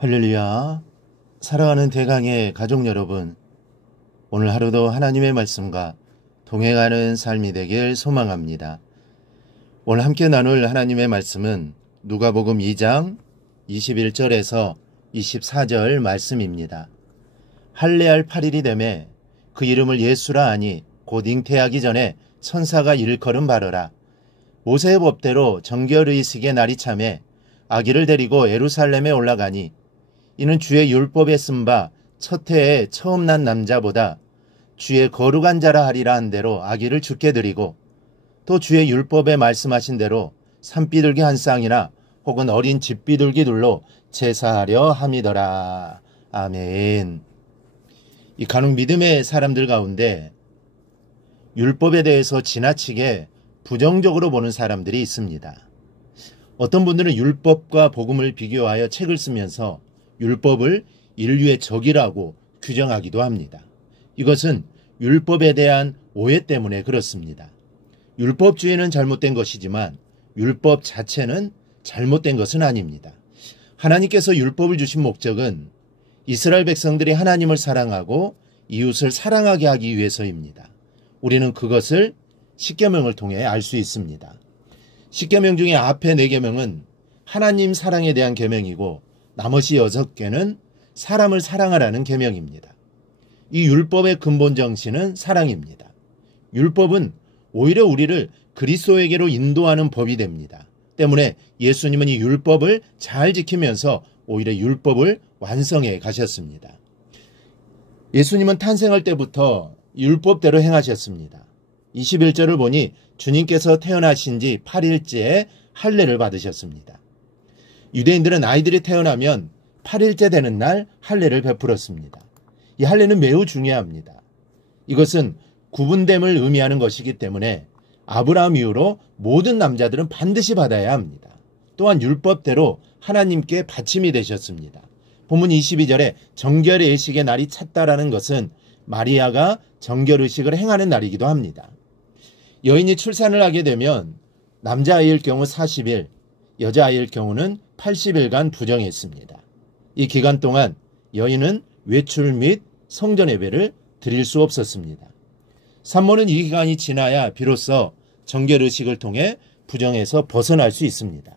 할렐루야. 사랑하는 대강의 가족 여러분, 오늘 하루도 하나님의 말씀과 동행하는 삶이 되길 소망합니다. 오늘 함께 나눌 하나님의 말씀은 누가복음 2장 21절에서 24절 말씀입니다. 할례할 8일이 되매 그 이름을 예수라 하니 곧 잉태하기 전에 천사가 일컬음 바르라. 모세의 법대로 정결의식의 날이 차매 아기를 데리고 예루살렘에 올라가니 이는 주의 율법에 쓴 바 첫 해에 처음 난 남자보다 주의 거룩한 자라 하리라 한 대로 아기를 주께 드리고 또 주의 율법에 말씀하신 대로 산비둘기 한 쌍이나 혹은 어린 집비둘기 둘로 제사하려 함이더라. 아멘. 이 간혹 믿음의 사람들 가운데 율법에 대해서 지나치게 부정적으로 보는 사람들이 있습니다. 어떤 분들은 율법과 복음을 비교하여 책을 쓰면서 율법을 인류의 적이라고 규정하기도 합니다. 이것은 율법에 대한 오해 때문에 그렇습니다. 율법주의는 잘못된 것이지만 율법 자체는 잘못된 것은 아닙니다. 하나님께서 율법을 주신 목적은 이스라엘 백성들이 하나님을 사랑하고 이웃을 사랑하게 하기 위해서입니다. 우리는 그것을 십계명을 통해 알 수 있습니다. 십계명 중에 앞에 4계명은 하나님 사랑에 대한 계명이고 나머지 6개는 사람을 사랑하라는 계명입니다. 이 율법의 근본 정신은 사랑입니다. 율법은 오히려 우리를 그리스도에게로 인도하는 법이 됩니다. 때문에 예수님은 이 율법을 잘 지키면서 오히려 율법을 완성해 가셨습니다. 예수님은 탄생할 때부터 율법대로 행하셨습니다. 21절을 보니 주님께서 태어나신 지 8일째에 할례를 받으셨습니다. 유대인들은 아이들이 태어나면 8일째 되는 날 할례를 베풀었습니다. 이 할례는 매우 중요합니다. 이것은 구분됨을 의미하는 것이기 때문에 아브라함 이후로 모든 남자들은 반드시 받아야 합니다. 또한 율법대로 하나님께 받침이 되셨습니다. 본문 22절에 정결의식의 날이 찼다라는 것은 마리아가 정결의식을 행하는 날이기도 합니다. 여인이 출산을 하게 되면 남자아이일 경우 40일, 여자아이일 경우는 80일간 부정했습니다. 이 기간 동안 여인은 외출 및 성전 예배를 드릴 수 없었습니다. 산모는 이 기간이 지나야 비로소 정결의식을 통해 부정에서 벗어날 수 있습니다.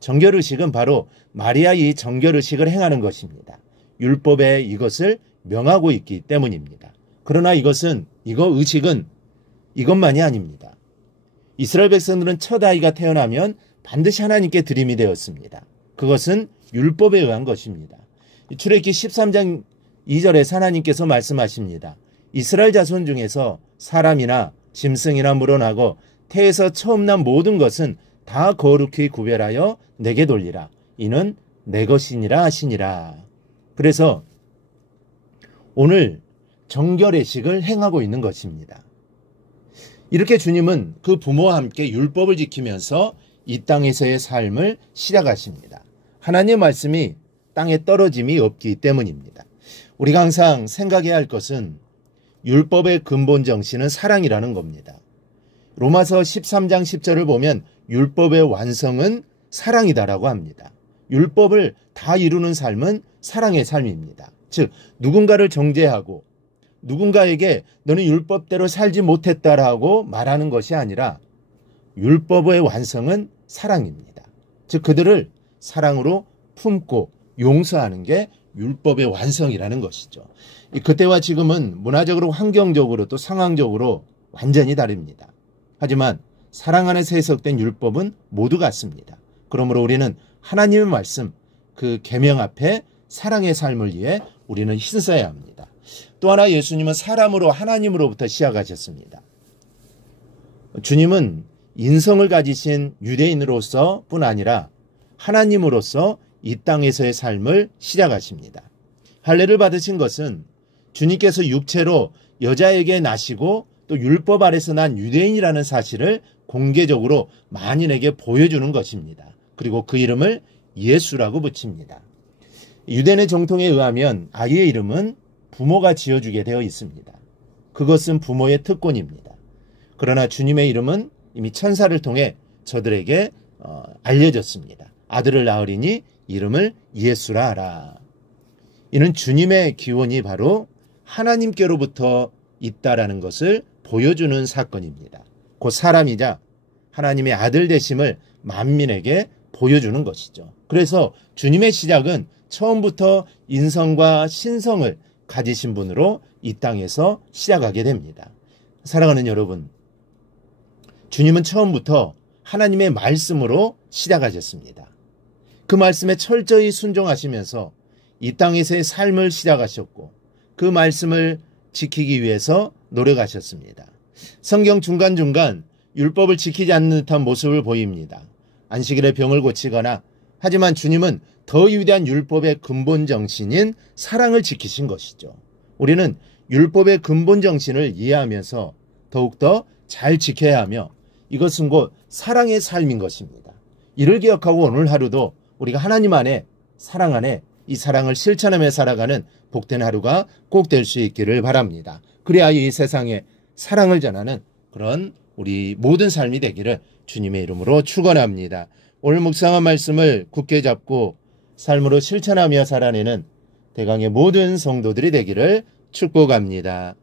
정결의식은 바로 마리아의 정결의식을 행하는 것입니다. 율법에 이것을 명하고 있기 때문입니다. 그러나 의식은 이것만이 아닙니다. 이스라엘 백성들은 첫 아이가 태어나면 반드시 하나님께 드림이 되었습니다. 그것은 율법에 의한 것입니다. 출애굽기 13장 2절에 하나님께서 말씀하십니다. 이스라엘 자손 중에서 사람이나 짐승이나 물어나고 태에서 처음 난 모든 것은 다 거룩히 구별하여 내게 돌리라. 이는 내 것이니라 하시니라. 그래서 오늘 정결의식을 행하고 있는 것입니다. 이렇게 주님은 그 부모와 함께 율법을 지키면서 이 땅에서의 삶을 시작하십니다. 하나님의 말씀이 땅에 떨어짐이 없기 때문입니다. 우리가 항상 생각해야 할 것은 율법의 근본 정신은 사랑이라는 겁니다. 로마서 13장 10절을 보면 율법의 완성은 사랑이다라고 합니다. 율법을 다 이루는 삶은 사랑의 삶입니다. 즉 누군가를 정죄하고 누군가에게 너는 율법대로 살지 못했다라고 말하는 것이 아니라 율법의 완성은 사랑입니다. 즉 그들을 사랑으로 품고 용서하는 게 율법의 완성이라는 것이죠. 그때와 지금은 문화적으로 환경적으로 또 상황적으로 완전히 다릅니다. 하지만 사랑 안에서 해석된 율법은 모두 같습니다. 그러므로 우리는 하나님의 말씀, 그 계명 앞에 사랑의 삶을 위해 우리는 힘써야 합니다. 또 하나 예수님은 사람으로 하나님으로부터 시작하셨습니다. 주님은 인성을 가지신 유대인으로서 뿐 아니라 하나님으로서 이 땅에서의 삶을 시작하십니다. 할례를 받으신 것은 주님께서 육체로 여자에게 나시고 또 율법 아래서 난 유대인이라는 사실을 공개적으로 만인에게 보여주는 것입니다. 그리고 그 이름을 예수라고 붙입니다. 유대인의 정통에 의하면 아이의 이름은 부모가 지어주게 되어 있습니다. 그것은 부모의 특권입니다. 그러나 주님의 이름은 이미 천사를 통해 저들에게 알려졌습니다. 아들을 낳으리니 이름을 예수라 하라. 이는 주님의 기원이 바로 하나님께로부터 있다라는 것을 보여주는 사건입니다. 곧 사람이자 하나님의 아들 되심을 만민에게 보여주는 것이죠. 그래서 주님의 시작은 처음부터 인성과 신성을 가지신 분으로 이 땅에서 시작하게 됩니다. 사랑하는 여러분, 주님은 처음부터 하나님의 말씀으로 시작하셨습니다. 그 말씀에 철저히 순종하시면서 이 땅에서의 삶을 시작하셨고 그 말씀을 지키기 위해서 노력하셨습니다. 성경 중간중간 율법을 지키지 않는 듯한 모습을 보입니다. 안식일에 병을 고치거나, 하지만 주님은 더 위대한 율법의 근본 정신인 사랑을 지키신 것이죠. 우리는 율법의 근본 정신을 이해하면서 더욱더 잘 지켜야 하며, 이것은 곧 사랑의 삶인 것입니다. 이를 기억하고 오늘 하루도 우리가 하나님 안에, 사랑 안에 이 사랑을 실천하며 살아가는 복된 하루가 꼭 될 수 있기를 바랍니다. 그래야 이 세상에 사랑을 전하는 그런 우리 모든 삶이 되기를 주님의 이름으로 축원합니다. 오늘 묵상한 말씀을 굳게 잡고 삶으로 실천하며 살아내는 대강의 모든 성도들이 되기를 축복합니다.